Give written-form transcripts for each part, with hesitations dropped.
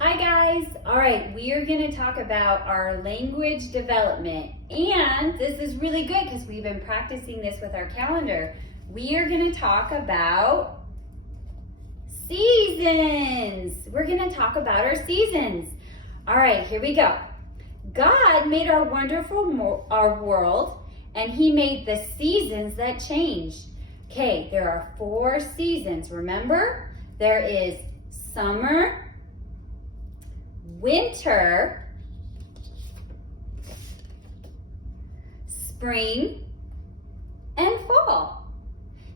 Hi guys! Alright, we are going to talk about our language development. And this is really good because we've been practicing this with our calendar. We are going to talk about seasons. We're going to talk about our seasons. Alright, here we go. God made our world, and He made the seasons that change. Okay, there are 4 seasons. Remember? There is summer, winter, spring, and fall.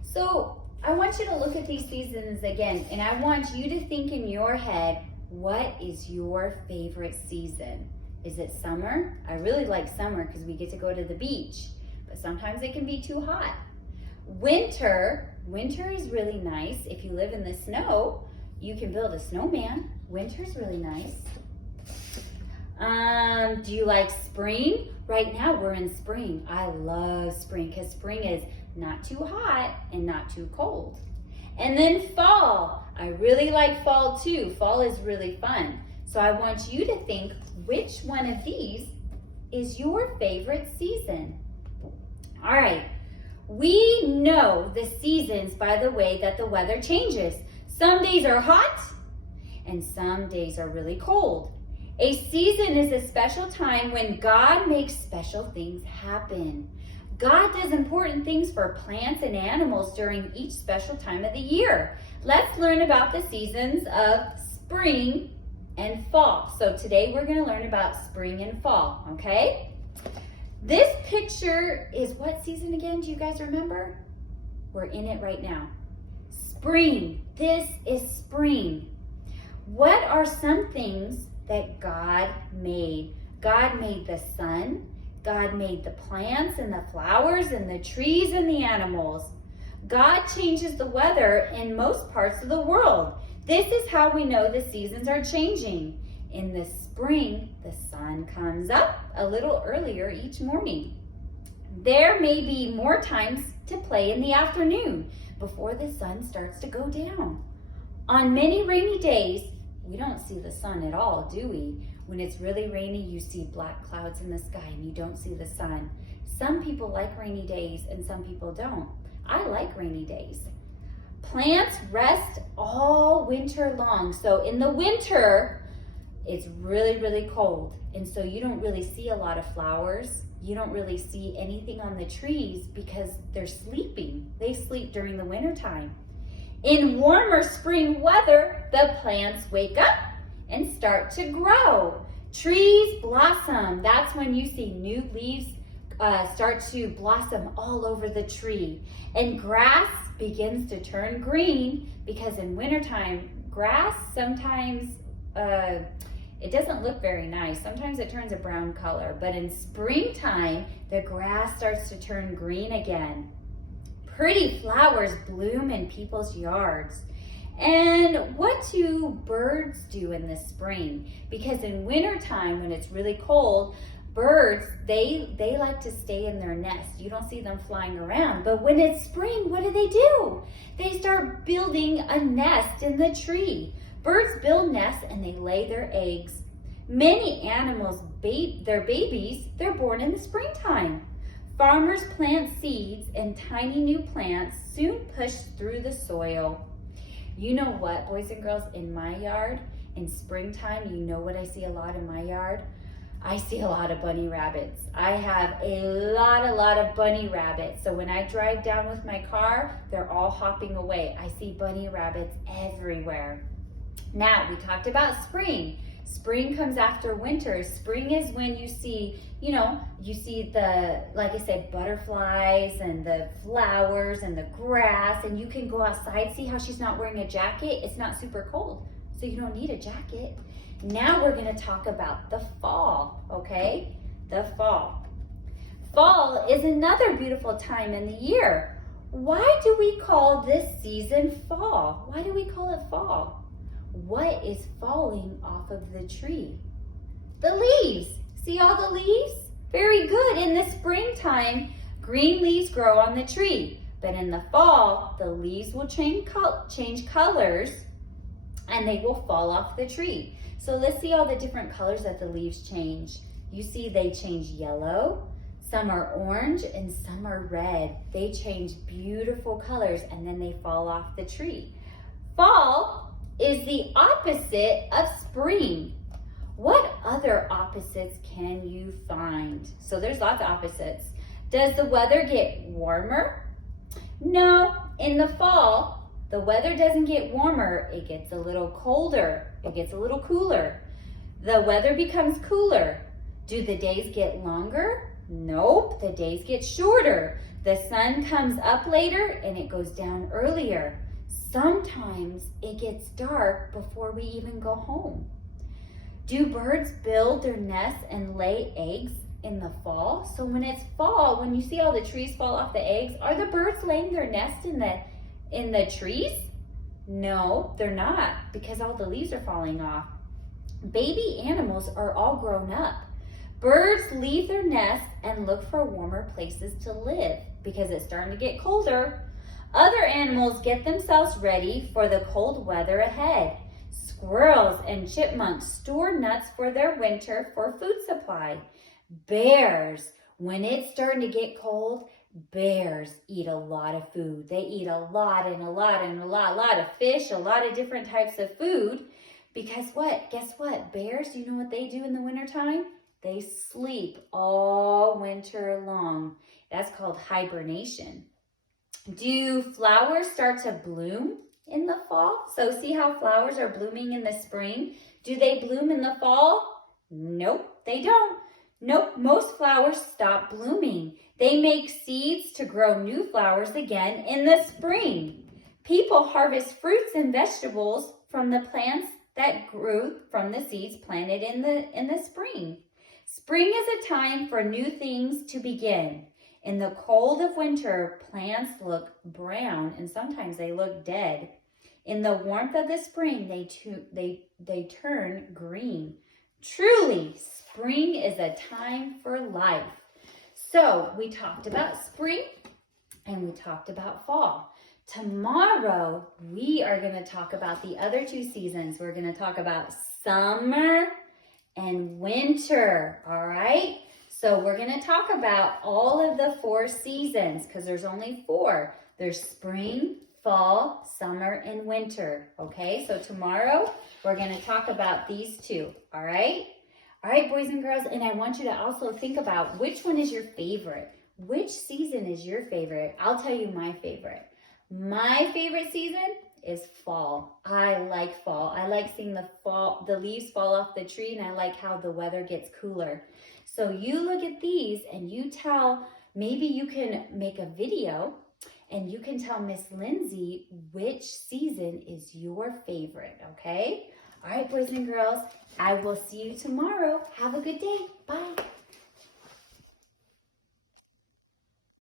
So I want you to look at these seasons again, and I want you to think in your head, what is your favorite season? Is it summer? I really like summer because we get to go to the beach, but sometimes it can be too hot. Winter is really nice. If you live in the snow, you can build a snowman. Winter's really nice. Do you like spring? Right now we're in spring. I love spring because spring is not too hot and not too cold. And then fall. I really like fall too. Fall is really fun. So I want you to think which one of these is your favorite season. All right. We know the seasons by the way that the weather changes. Some days are hot and some days are really cold. A season is a special time when God makes special things happen. God does important things for plants and animals during each special time of the year. Let's learn about the seasons of spring and fall. So today we're going to learn about spring and fall, okay? This picture is what season again? Do you guys remember? We're in it right now. Spring. This is spring. What are some things that God made? God made the sun. God made the plants and the flowers and the trees and the animals. God changes the weather in most parts of the world. This is how we know the seasons are changing. In the spring, the sun comes up a little earlier each morning. There may be more times to play in the afternoon before the sun starts to go down. On many rainy days, we don't see the sun at all, do we? When it's really rainy, you see black clouds in the sky and you don't see the sun. Some people like rainy days and some people don't. I like rainy days. Plants rest all winter long. So in the winter, it's really, really cold. And so you don't really see a lot of flowers. You don't really see anything on the trees because they're sleeping. They sleep during the winter time. In warmer spring weather, the plants wake up and start to grow. Trees blossom. That's when you see new leaves start to blossom all over the tree. And grass begins to turn green because in wintertime, grass sometimes, it doesn't look very nice. Sometimes it turns a brown color. But in springtime, the grass starts to turn green again. Pretty flowers bloom in people's yards. And what do birds do in the spring? Because in wintertime, when it's really cold, birds, they like to stay in their nest. You don't see them flying around. But when it's spring, what do? They start building a nest in the tree. Birds build nests and they lay their eggs. Many animals, their babies, they're born in the springtime. Farmers plant seeds and tiny new plants soon push through the soil. You know what, boys and girls, in my yard, in springtime, you know what I see a lot in my yard? I see a lot of bunny rabbits. I have a lot of bunny rabbits. So when I drive down with my car, they're all hopping away. I see bunny rabbits everywhere. Now, we talked about spring. Spring comes after winter. Spring is when you see, you see the, like I said, butterflies and the flowers and the grass, and you can go outside. See how she's not wearing a jacket? It's not super cold, so you don't need a jacket. Now we're going to talk about the fall, okay? The fall. Fall is another beautiful time in the year. Why do we call this season fall? Why do we call it fall? What is falling off of the tree? The leaves. See all the leaves? Very good. In the springtime, green leaves grow on the tree. But in the fall, the leaves will change colors and they will fall off the tree. So let's see all the different colors that the leaves change. You see they change yellow, some are orange, and some are red. They change beautiful colors and then they fall off the tree. Fall is the opposite of spring. What other opposites can you find? So there's lots of opposites. Does the weather get warmer? No, in the fall, the weather doesn't get warmer. It gets a little colder. It gets a little cooler. The weather becomes cooler. Do the days get longer? Nope, the days get shorter. The sun comes up later and it goes down earlier. Sometimes it gets dark before we even go home. Do birds build their nests and lay eggs in the fall? So when it's fall, when you see all the trees fall off the eggs, are the birds laying their nest in the trees? No, they're not, because all the leaves are falling off. Baby animals are all grown up. Birds leave their nests and look for warmer places to live because it's starting to get colder. Other animals get themselves ready for the cold weather ahead. Squirrels and chipmunks store nuts for their winter for food supply. Bears, when it's starting to get cold, bears eat a lot of food. They eat a lot of fish, a lot of different types of food. Because what? Guess what? Bears, you know what they do in the wintertime? They sleep all winter long. That's called hibernation. Do flowers start to bloom in the fall? So see how flowers are blooming in the spring? Do they bloom in the fall? Nope, they don't. Nope, most flowers stop blooming. They make seeds to grow new flowers again in the spring. People harvest fruits and vegetables from the plants that grew from the seeds planted in the spring. Spring is a time for new things to begin. In the cold of winter, plants look brown and sometimes they look dead. In the warmth of the spring, they turn green. Truly, spring is a time for life. So we talked about spring and we talked about fall. Tomorrow, we are going to talk about the other two seasons. We're going to talk about summer and winter, all right? So we're going to talk about all of the 4 seasons because there's only 4. There's spring, fall, summer, and winter, okay? So tomorrow, we're going to talk about these 2, all right? All right, boys and girls, and I want you to also think about which one is your favorite. Which season is your favorite? I'll tell you my favorite. My favorite season is fall. I like fall. I like seeing the leaves fall off the tree, and I like how the weather gets cooler. So you look at these and you tell, maybe you can make a video and you can tell Miss Lindsay which season is your favorite, okay? All right, boys and girls, I will see you tomorrow. Have a good day. Bye.